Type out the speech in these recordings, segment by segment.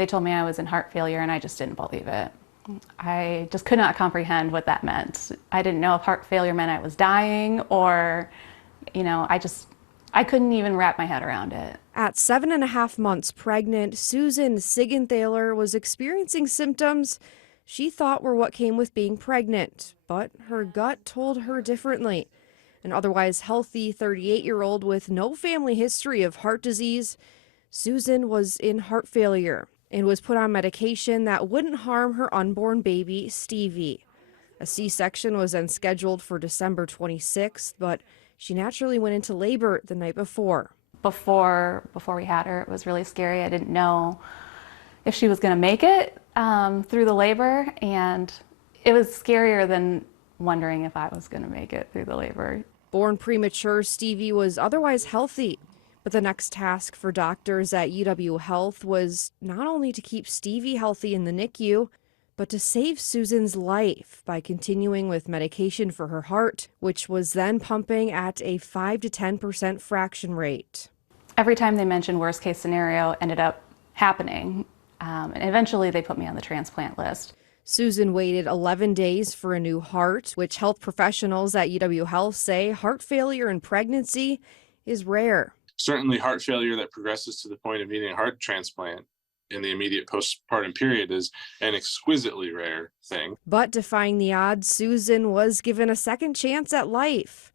They told me I was in heart failure and I just didn't believe it. I just could not comprehend what that meant. I didn't know if heart failure meant I was dying or, I couldn't even wrap my head around it. At 7.5 months pregnant, Susan Sigenthaler was experiencing symptoms she thought were what came with being pregnant, but her gut told her differently. An otherwise healthy 38-year-old with no family history of heart disease, Susan was in heart failure and was put on medication that wouldn't harm her unborn baby, Stevie. A C-section was then scheduled for December 26th, but she naturally went into labor the night before. Before we had her, it was really scary. I didn't know if she was going to make it through the labor, and it was scarier than wondering if I was going to make it through the labor. Born premature, Stevie was otherwise healthy, but the next task for doctors at UW Health was not only to keep Stevie healthy in the NICU, but to save Susan's life by continuing with medication for her heart, which was then pumping at a 5 to 10% fraction rate. Every time they mentioned worst case scenario ended up happening, and eventually they put me on the transplant list. Susan waited 11 days for a new heart, which health professionals at UW Health say heart failure in pregnancy is rare. Certainly heart failure that progresses to the point of needing a heart transplant in the immediate postpartum period is an exquisitely rare thing. But defying the odds, Susan was given a second chance at life,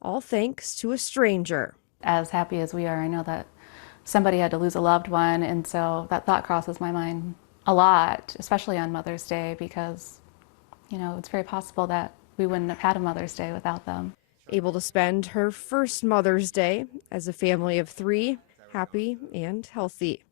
all thanks to a stranger. As happy as we are, I know that somebody had to lose a loved one, and so that thought crosses my mind a lot, especially on Mother's Day, because, it's very possible that we wouldn't have had a Mother's Day without them. Able to spend her first Mother's Day as a family of 3, happy and healthy.